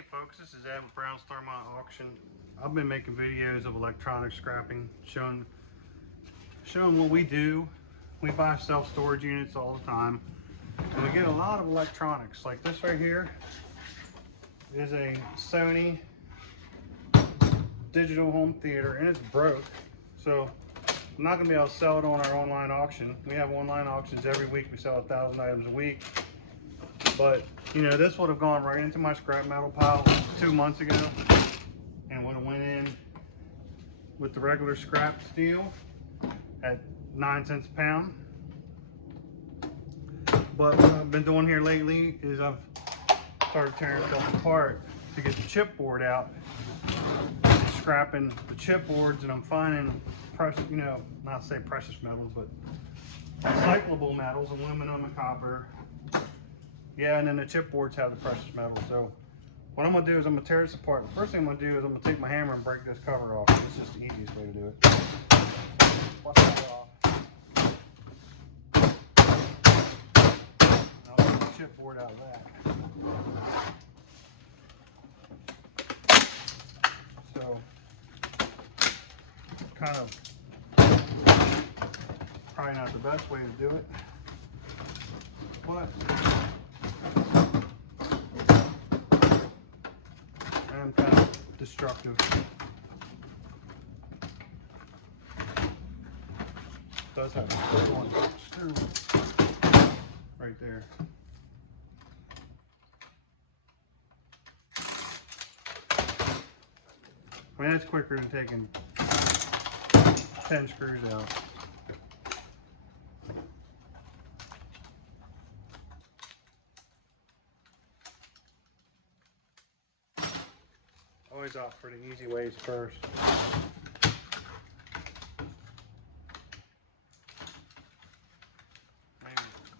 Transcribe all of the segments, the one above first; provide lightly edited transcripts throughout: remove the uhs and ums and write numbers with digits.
Hey folks, this is Ed with Brown's Thermite Auction. I've been making videos of electronic scrapping, showing what we do. We buy self-storage units all the time, and we get a lot of electronics. Like this right here is a Sony digital home theater, and it's broke. So I'm not gonna be able to sell it on our online auction. We have online auctions every week. We sell 1,000 items a week. But you know, this would have gone right into my scrap metal pile 2 months ago, and would have went in with the regular scrap steel at 9 cents a pound. But what I've been doing here lately is I've started tearing stuff apart to get the chipboard out, scrapping the chipboards, and I'm finding precious, you know, not to say precious metals, but recyclable metals, aluminum and copper. Yeah, and then the chipboards have the precious metals. So what I'm gonna do is I'm gonna tear this apart. The first thing I'm gonna do is I'm gonna take my hammer and break this cover off. It's just the easiest way to do it. Watch that off. And I'll get the chipboard out of that. So kind of probably not the best way to do it, but I am kind of destructive. It does have a screw right there. I mean, that's quicker than taking 10 screws out. Always opt for the easy ways first.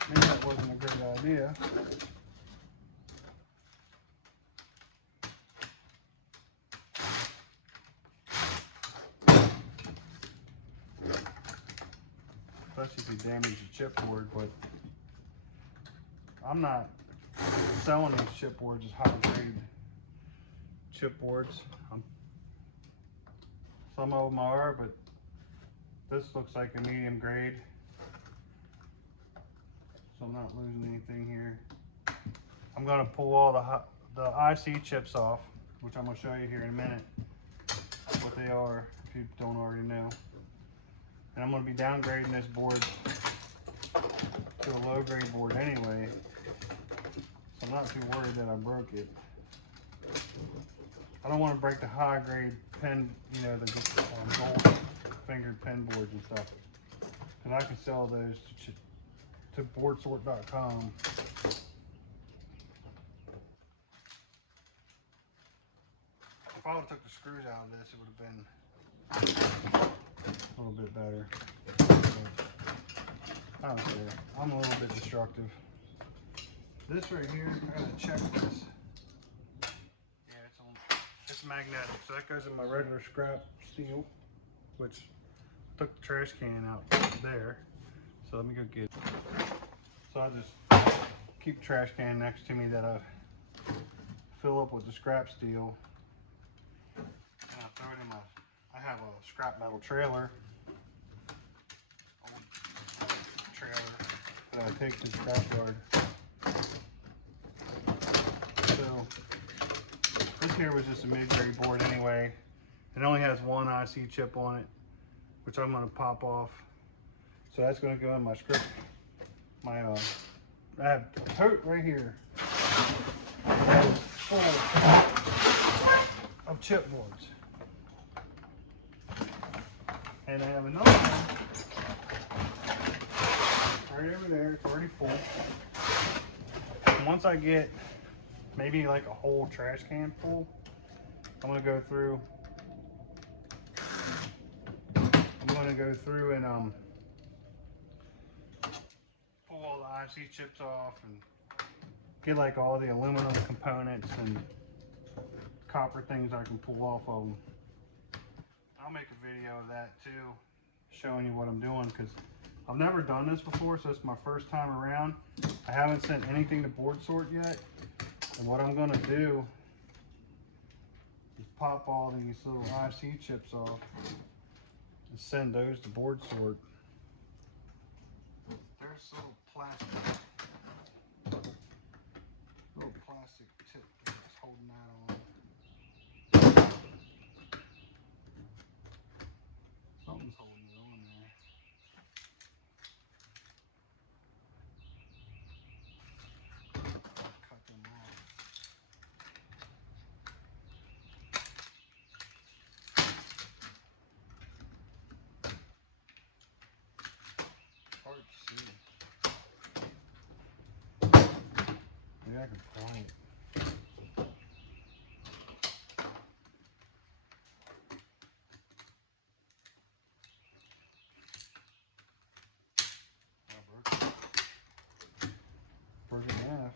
Maybe that wasn't a great idea. Especially if you damage the chipboard, but I'm not selling these chipboards as high grade chipboards. Some of them are, but this looks like a medium grade, so I'm not losing anything here. I'm gonna pull all the IC chips off, which I'm gonna show you here in a minute what they are if you don't already know. And I'm gonna be downgrading this board to a low grade board anyway, so I'm not too worried that I broke it. I don't want to break the high grade pen, you know, the gold fingered pen boards and stuff, because I can sell those to boardsort.com. If I would have took the screws out of this, it would have been a little bit better. I don't care. I'm a little bit destructive. This right here, I gotta check this. Yeah, it's magnetic, so that goes in my regular scrap steel, which I took the trash can out there. So let me go get it. So I just keep the trash can next to me that I fill up with the scrap steel. And I throw it in I have a scrap metal trailer. That I take to the scrapyard. So this here was just a mid-grade board anyway. It only has one IC chip on it, which I'm gonna pop off. So that's gonna go in my script. I have a tote right here that is full of chipboards. And I have another one right over there. It's already full. And once I get maybe like a whole trash can full, I'm gonna go through and pull all the IC chips off and get like all the aluminum components and copper things I can pull off of them. I'll make a video of that too, showing you what I'm doing, because I've never done this before, so it's my first time around. I haven't sent anything to Board Sort yet, and what I'm going to do pop all these little IC chips off and send those to board sort. There's little plastic tip that's holding that on. Something's holding it on there. Cut them off. Hard to see. Maybe I can pry it. Broke it in half.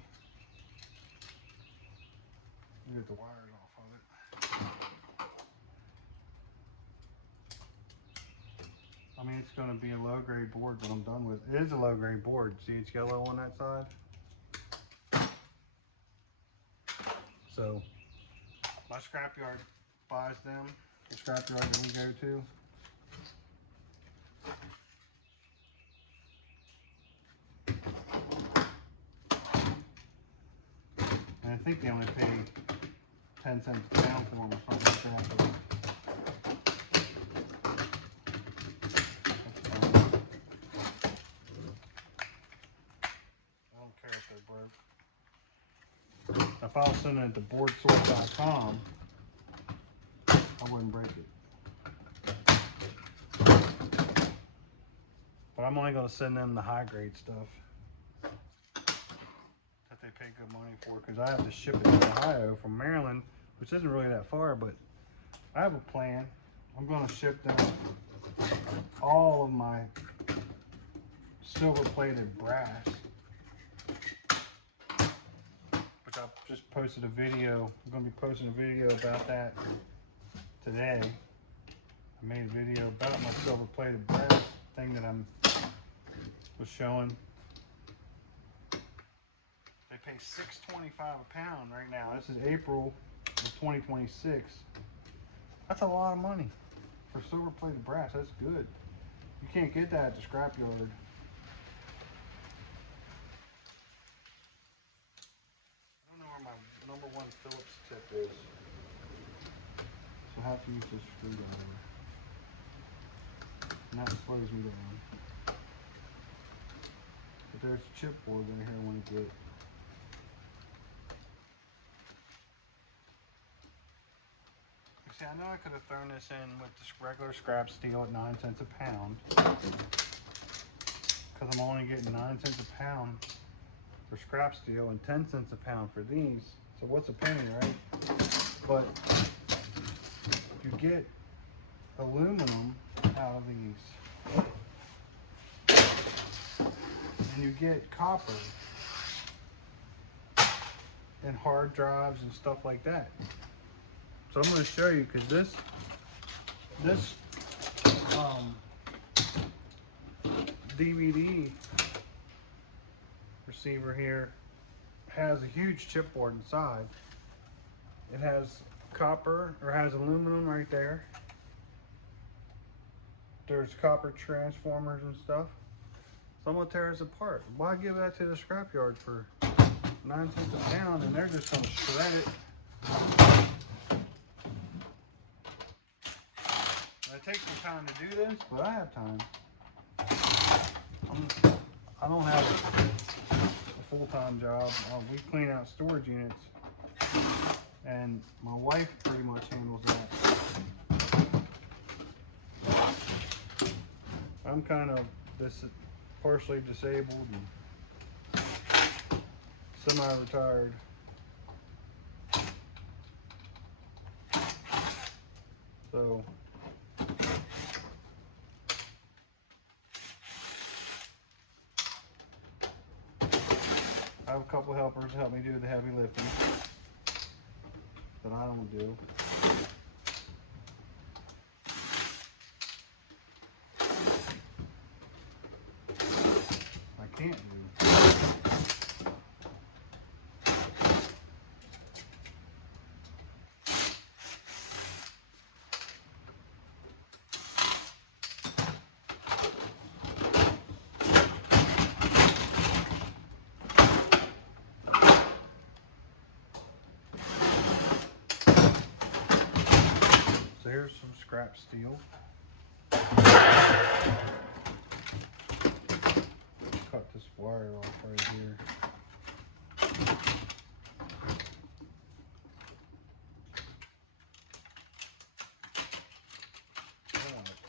Get the wires off of it. I mean, it's going to be a low grade board when I'm done with it. It is a low grade board. See, it's yellow on that side. So, my scrapyard buys them. The scrapyard that we go to. And I think they only pay 10 cents a pound for them or something like that. I don't care if they're broke. If I was sending it to boardsort.com, I wouldn't break it. But I'm only going to send them the high grade stuff that they pay good money for, because I have to ship it to Ohio from Maryland, which isn't really that far, but I have a plan. I'm going to ship them all of my silver plated brass, which I just posted a video. I'm going to be posting a video about that today. I made a video about my silver plated brass thing that was showing. They pay $6.25 a pound right now. This is April of 2026. That's a lot of money for silver plated brass. That's good. You can't get that at the scrapyard. I don't know where my number one Phillips tip is, so I have to use this screwdriver, and that slows me down. But there's a chipboard right here I want to get. See, I know I could have thrown this in with the regular scrap steel at 9 cents a pound, because I'm only getting 9 cents a pound for scrap steel and 10 cents a pound for these. So what's a penny, right? But you get aluminum out of these, and you get copper and hard drives and stuff like that. So I'm going to show you, because this DVD receiver here has a huge chipboard inside. It has copper, or has aluminum right there. There's copper transformers and stuff. So I'm going to tear this apart. Why give that to the scrapyard for 9 cents a pound, and they're just going to shred it? It takes some time to do this, but I have time. I don't have a full-time job. We clean out storage units, and my wife pretty much handles that. I'm kind of partially disabled and semi-retired. So I have a couple helpers to help me do the heavy lifting that I don't do. I can't do. There's some scrap steel. Cut this wire off right here.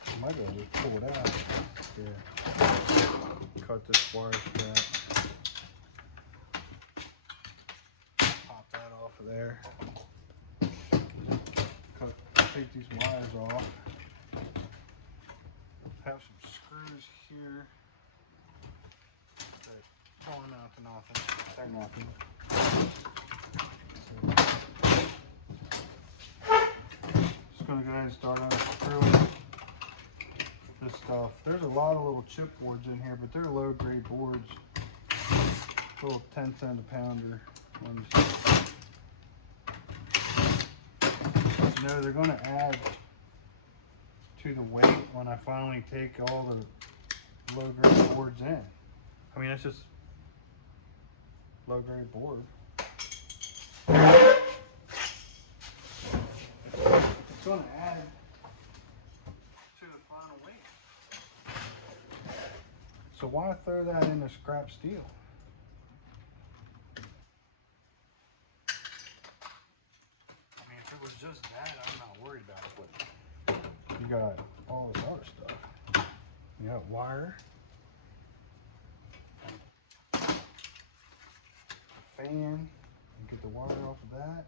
I might be able to pull it out. Yeah. Cut this wire strap. Pop that off of there. Take these wires off. Have some screws here. They're pulling out to nothing. They're nothing. Just gonna go ahead and start unscrewing this stuff. There's a lot of little chipboards in here, but they're low grade boards. Little 10-cent a pounder ones. You know, they're gonna add to the weight when I finally take all the low grade boards in. I mean, it's just low grade board. It's going to add to the final weight. So why throw that into scrap steel? I mean, if it was just that, I'm not worried about it. But you got all this other stuff. You got wire, fan, you get the wire off of that.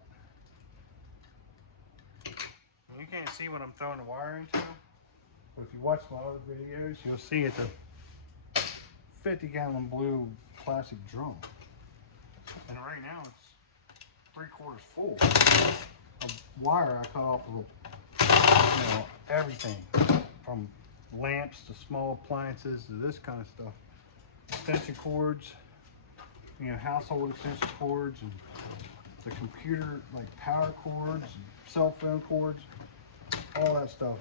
You can't see what I'm throwing the wire into, but if you watch my other videos, you'll see it's a 50-gallon blue plastic drum. And right now it's 3/4 full of wire I cut off of, everything from lamps to small appliances to this kind of stuff. Extension cords, household extension cords, and the computer, like power cords, and cell phone cords, all that stuff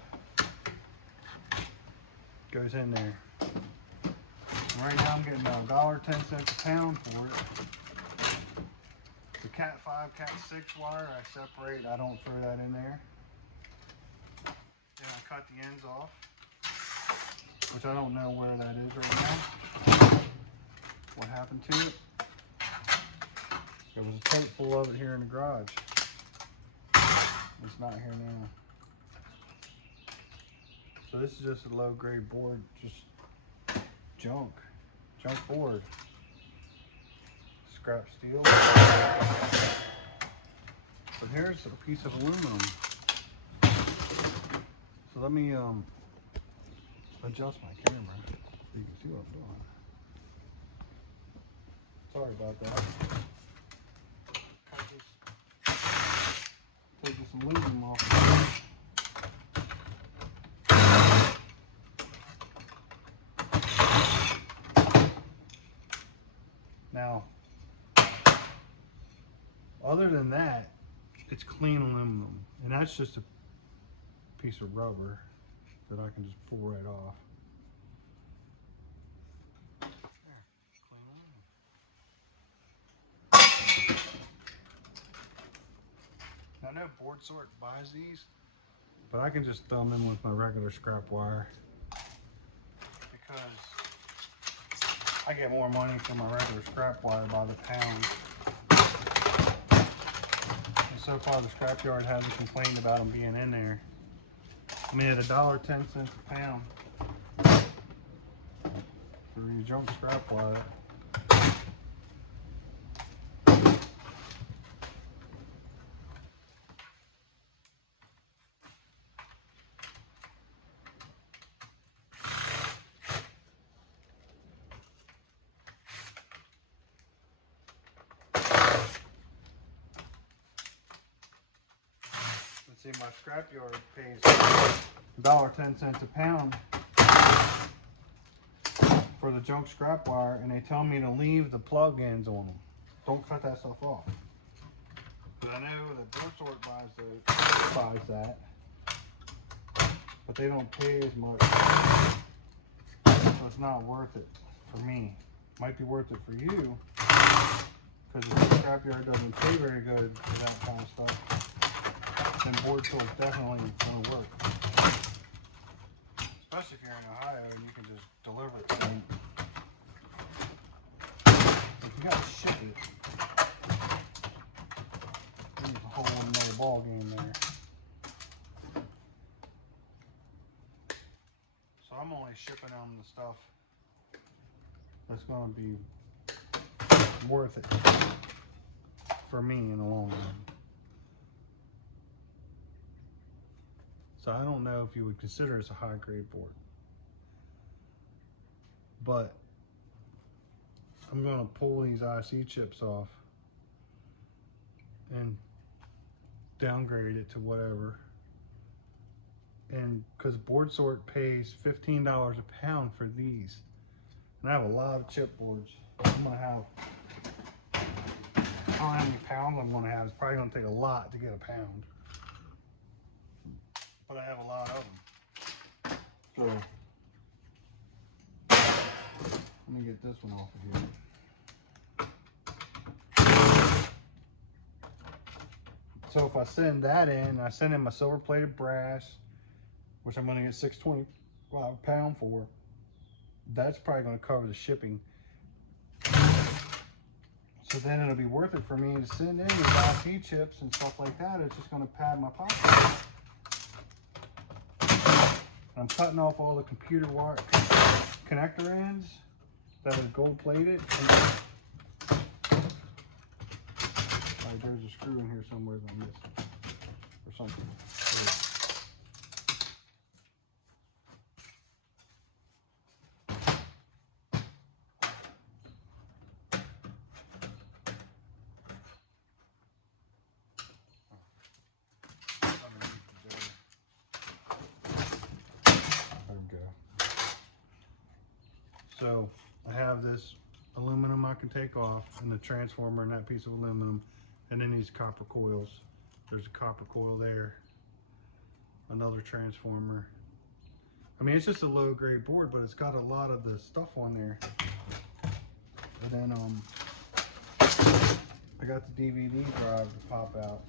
goes in there. And right now I'm getting $1.10 a pound for it. The Cat 5, Cat 6 wire I separate. I don't throw that in there. Then I cut the ends off, which I don't know where that is right now. What happened to it? There was a tank full of it here in the garage. It's not here now. So this is just a low grade board, just junk board. Scrap steel. But here's a piece of aluminum. So let me adjust my camera so you can see what I'm doing. Sorry about that. Take this aluminum off. Now, other than that, it's clean aluminum, and that's just a piece of rubber that I can just pull right off. There, clean aluminum. Now, I know Board Sort buys these, but I can just throw them in with my regular scrap wire because I get more money for my regular scrap wire by the pound. And so far the scrapyard hasn't complained about them being in there. I mean, at $1.10 a pound for your junk scrap wire. See, my scrapyard pays $1.10 a pound for the junk scrap wire, and they tell me to leave the plug-ins on them. Don't cut that stuff off. But I know that Board Sort buys that, but they don't pay as much, so it's not worth it for me. Might be worth it for you, because the scrapyard doesn't pay very good for that kind of stuff. then board sort's definitely gonna work. Especially if you're in Ohio and you can just deliver it to them. If you gotta ship it, there's a whole another ball game there. So I'm only shipping them the stuff that's gonna be worth it for me in the long run. So I don't know if you would consider this a high grade board, but I'm gonna pull these IC chips off and downgrade it to whatever. And because Board Sort pays $15 a pound for these, and I have a lot of chipboards. I'm gonna have, I don't know how many pounds I'm gonna have. It's probably gonna take a lot to get a pound, but I have a lot of them. So let me get this one off of here. So if I send that in, I send in my silver plated brass, which I'm gonna get $6.25 a pound for. That's probably gonna cover the shipping. So then it'll be worth it for me to send in these IC chips and stuff like that. It's just gonna pad my pocket. I'm cutting off all the computer wire connector ends that are gold plated. Like there's a screw in here somewhere that I'm missing or something. So I have this aluminum I can take off, and the transformer and that piece of aluminum, and then these copper coils. There's a copper coil there, another transformer. I mean, it's just a low grade board, but it's got a lot of the stuff on there. And then I got the DVD drive to pop out.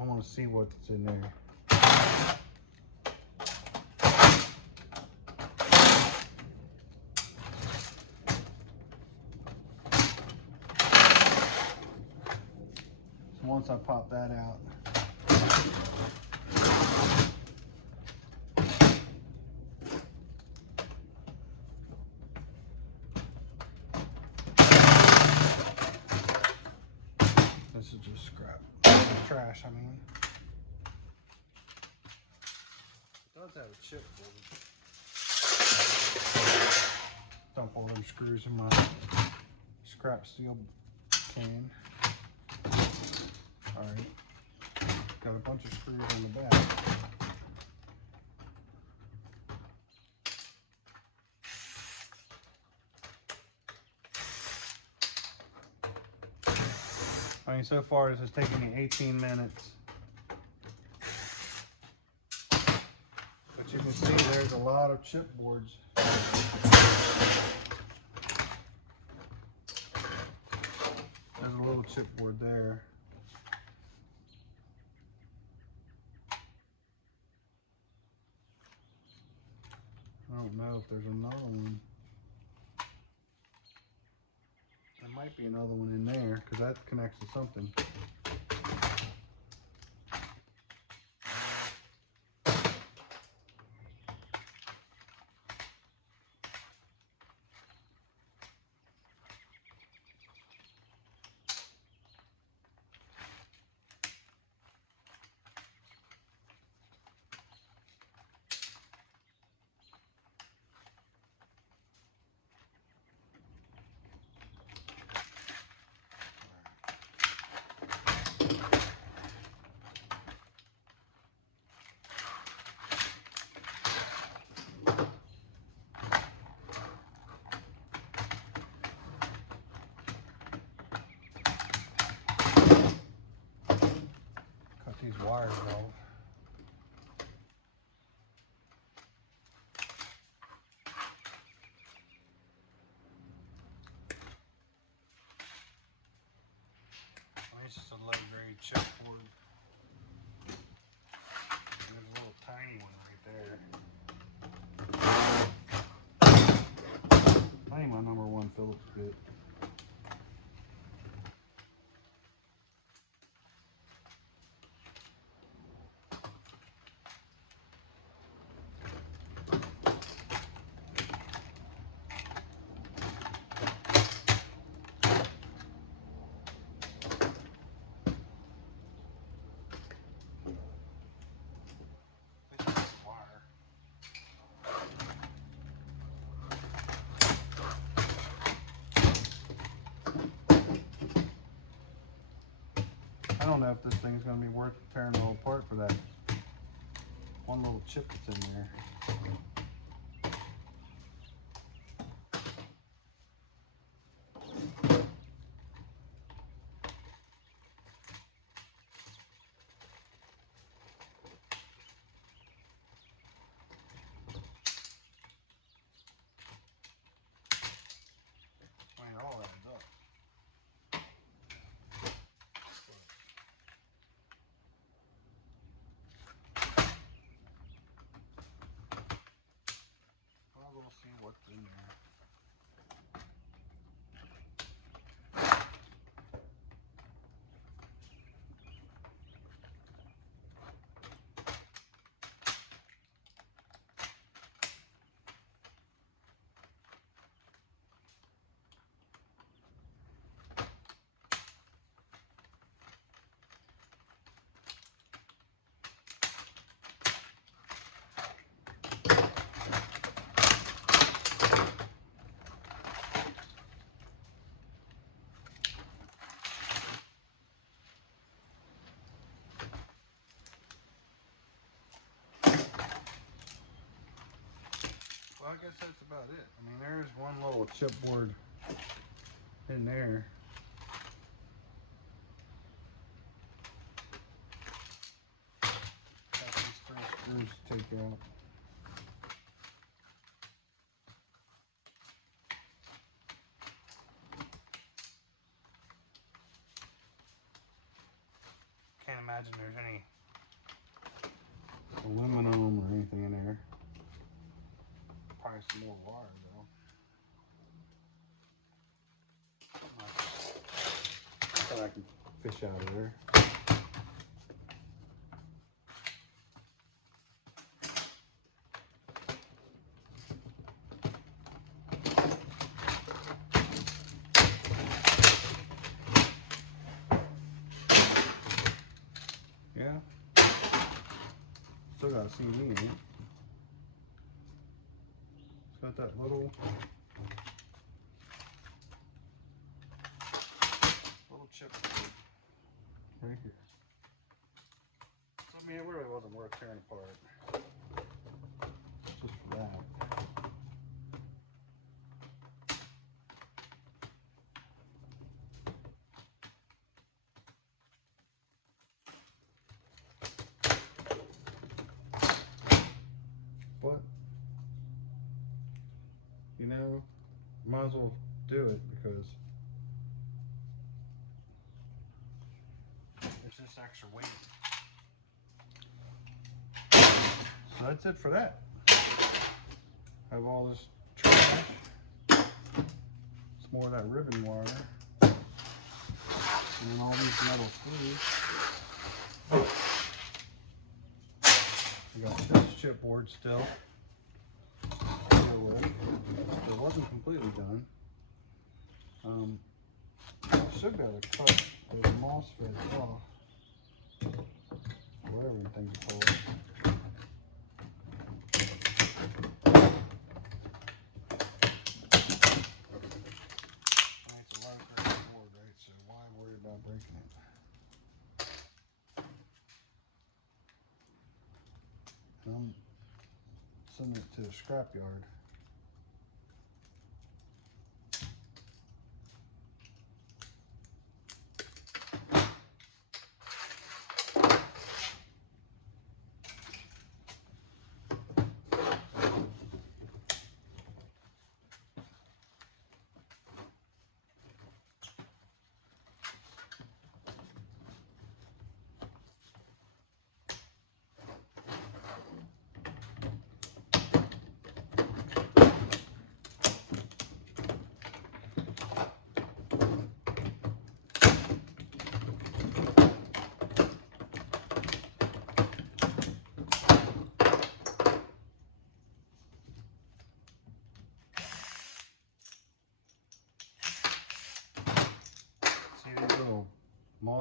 I want to see what's in there. Once I pop that out, this is just scrap. Trash, I mean. It does have a chipboard. Dump all them screws in my scrap steel can. Alright. Got a bunch of screws on the back. I mean, so far this has taken me 18 minutes. But you can see there's a lot of chipboards. There's a little chipboard there. I don't know if there's another one. There might be another one in there because that connects to something. These wires off. nice, it's a low grade chipboard. There's a little tiny one right there. I think my #1 Phillips bit. I don't know if this thing's going to be worth tearing it all apart for that one little chip that's in there. I mean, it all adds up. We'll see what's in there. Well, I guess that's about it. I mean, there's one little chipboard in there. Got these 3 screws to take out. Can't imagine there's any aluminum or anything in there. Probably some more wire though. That I can fish out of there. Yeah. Still got a CD in it. It's got that little chip right here. So, I mean, it really wasn't worth tearing apart. Just for that. But, you know, might as well do it because it's just extra weight. So that's it for that. Have all this trash. Some more of that ribbon wire. And then all these metal screws. We got this chipboard still. It wasn't completely done. I should be able to cut those MOSFETs off. Whatever the thing's called. It's a low grade board, right? So why worry about breaking it? And I'm sending it to the scrapyard.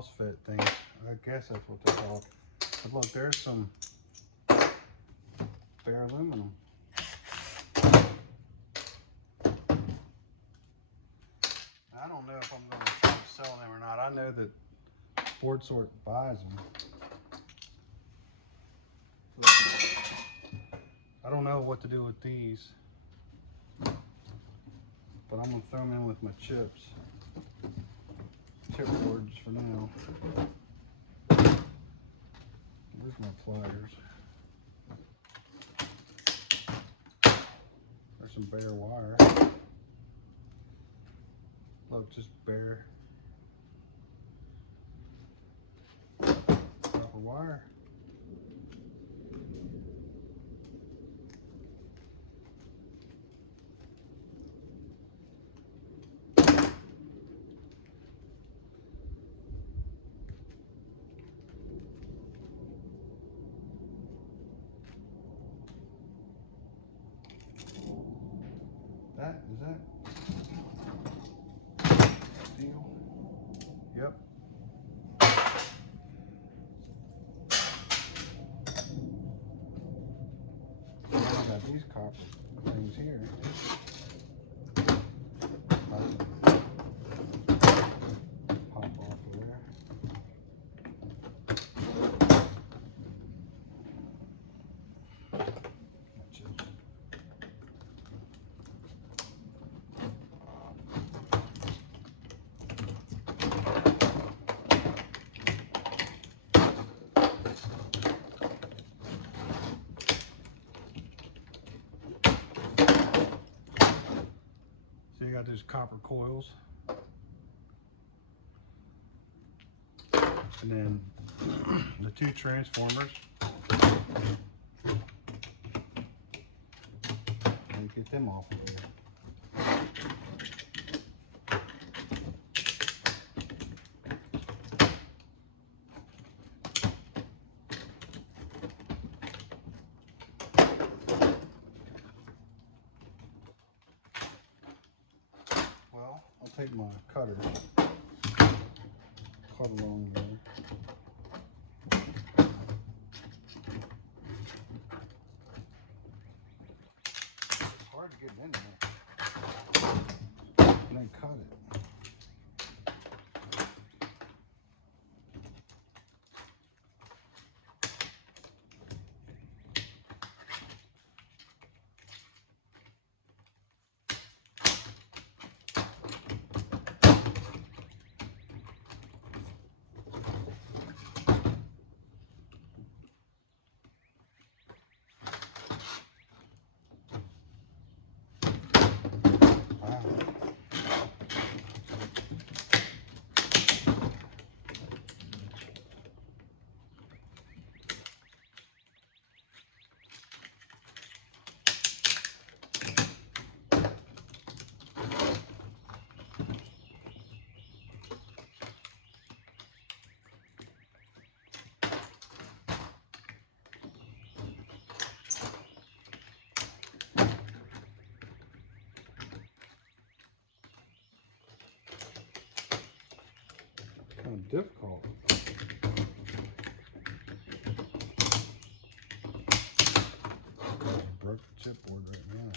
MOSFET things. I guess that's what they're called. But look, there's some bare aluminum. I don't know if I'm going to try to sell them or not. I know that Board Sort buys them. I don't know what to do with these, but I'm going to throw them in with my chips. Chip boards for now. Where's my pliers? There's some bare wire. Look, just bare copper wire. Is that steel? Yep. I got these copper things here. Pop off of there. So you got these copper coils, and then the two transformers. And get them off of here. Well, I'll take my cutter, cut along there. It's hard to get in there. And then cut it. Kind of difficult. Broke the chipboard right now.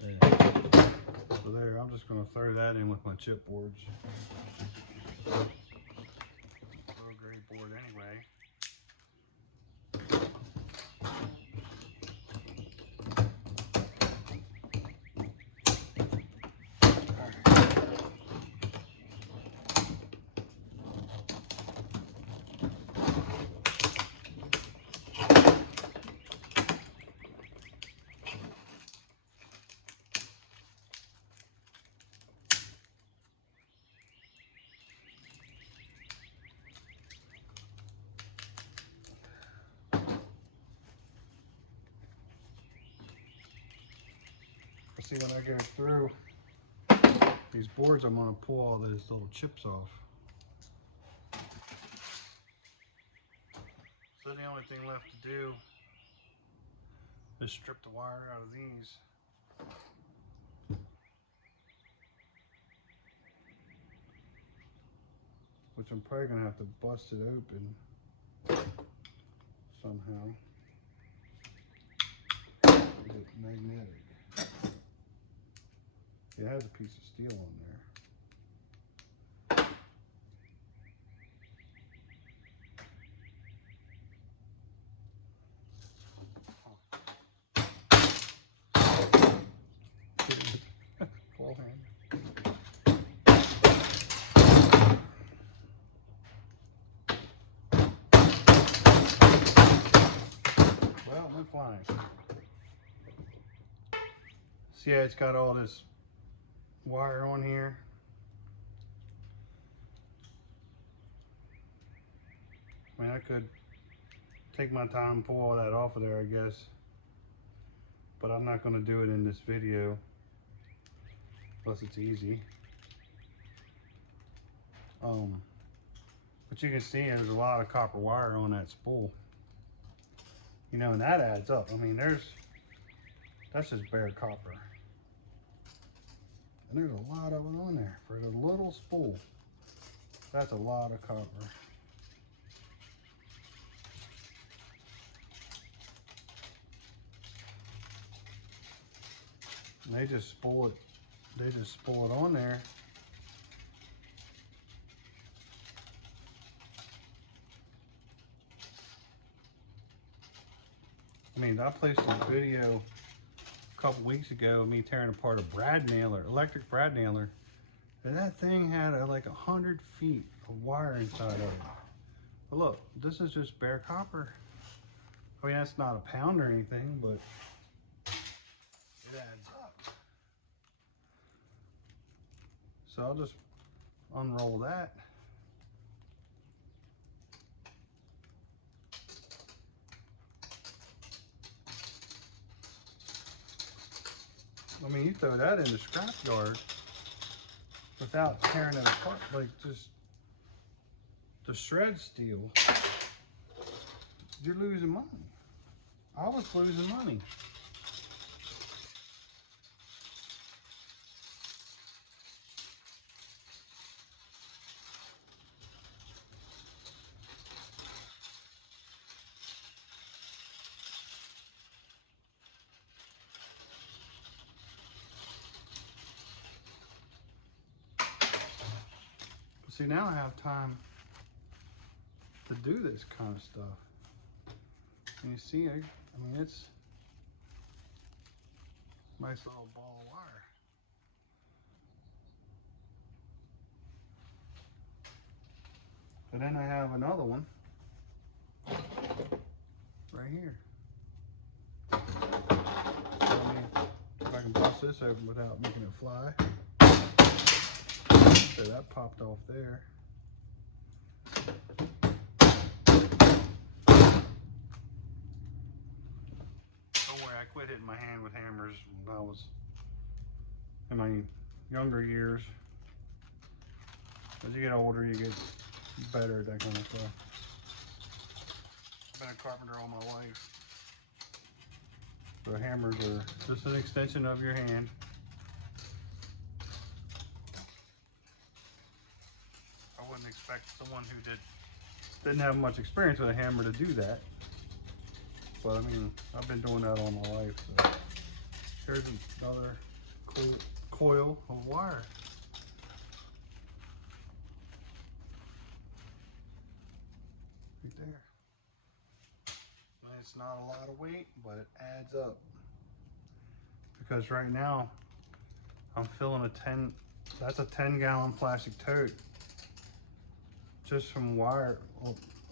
There. So there, I'm just going to throw that in with my chipboards. Low grade board anyway. See, when I go through these boards, I'm going to pull all those little chips off. So the only thing left to do is strip the wire out of these. which I'm probably gonna have to bust it open somehow. Is it magnetic? It has a piece of steel on there. Claw hand. Well, no flying. See how it's got all this wire on here? I mean, I could take my time and pull all that off of there, I guess. But I'm not going to do it in this video. Plus it's easy. But you can see there's a lot of copper wire on that spool. You know, and that adds up. I mean, that's just bare copper. And there's a lot of it on there for a little spool. That's a lot of copper. And they just spool it on there. I mean, I placed a video a couple weeks ago of me tearing apart a brad nailer, electric brad nailer. And that thing had like 100 feet of wire inside of it. But look, this is just bare copper. I mean, that's not a pound or anything, but it adds up. So I'll just unroll that. I mean, you throw that in the scrapyard without tearing it apart, like just the shred steel, you're losing money. I was losing money. See, now I have time to do this kind of stuff. And you see, I mean, it's a nice little ball of wire. But then I have another one right here. Let me, if I can bust this open without making it fly. So that popped off there. Don't worry, I quit hitting my hand with hammers when I was in my younger years. As you get older, you get better at that kind of stuff. I've been a carpenter all my life. So hammers are just an extension of your hand. I wouldn't expect someone who didn't have much experience with a hammer to do that. But I mean, I've been doing that all my life. So here's another coil of wire. Right there. And it's not a lot of weight, but it adds up. Because right now, I'm filling that's a 10-gallon plastic tote just from wire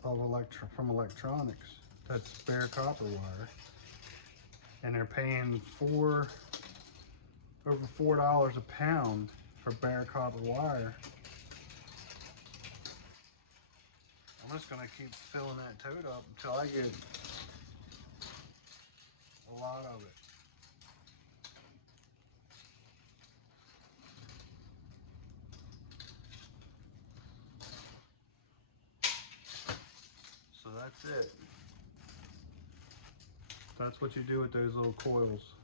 from electronics. That's bare copper wire. And they're paying over $4 a pound for bare copper wire. I'm just gonna keep filling that tote up until I get a lot of it. So that's it. That's what you do with those little coils.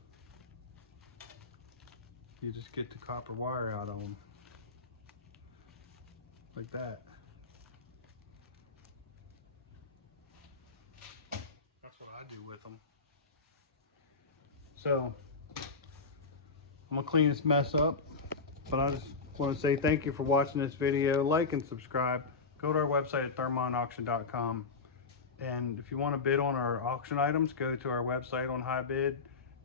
You just get the copper wire out of them. Like that. with them. So I'm gonna clean this mess up, but I just want to say thank you for watching this video. Like and subscribe. Go to our website at thermonauction.com. And if you want to bid on our auction items, go to our website on HiBid,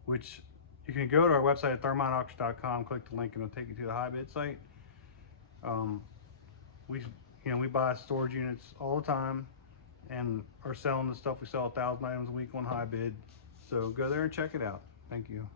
which you can go to our website at thermonauction.com, click the link, and it'll take you to the HiBid site. We buy storage units all the time and are selling the stuff. We sell 1,000 items a week on HiBid. So go there and check it out. Thank you.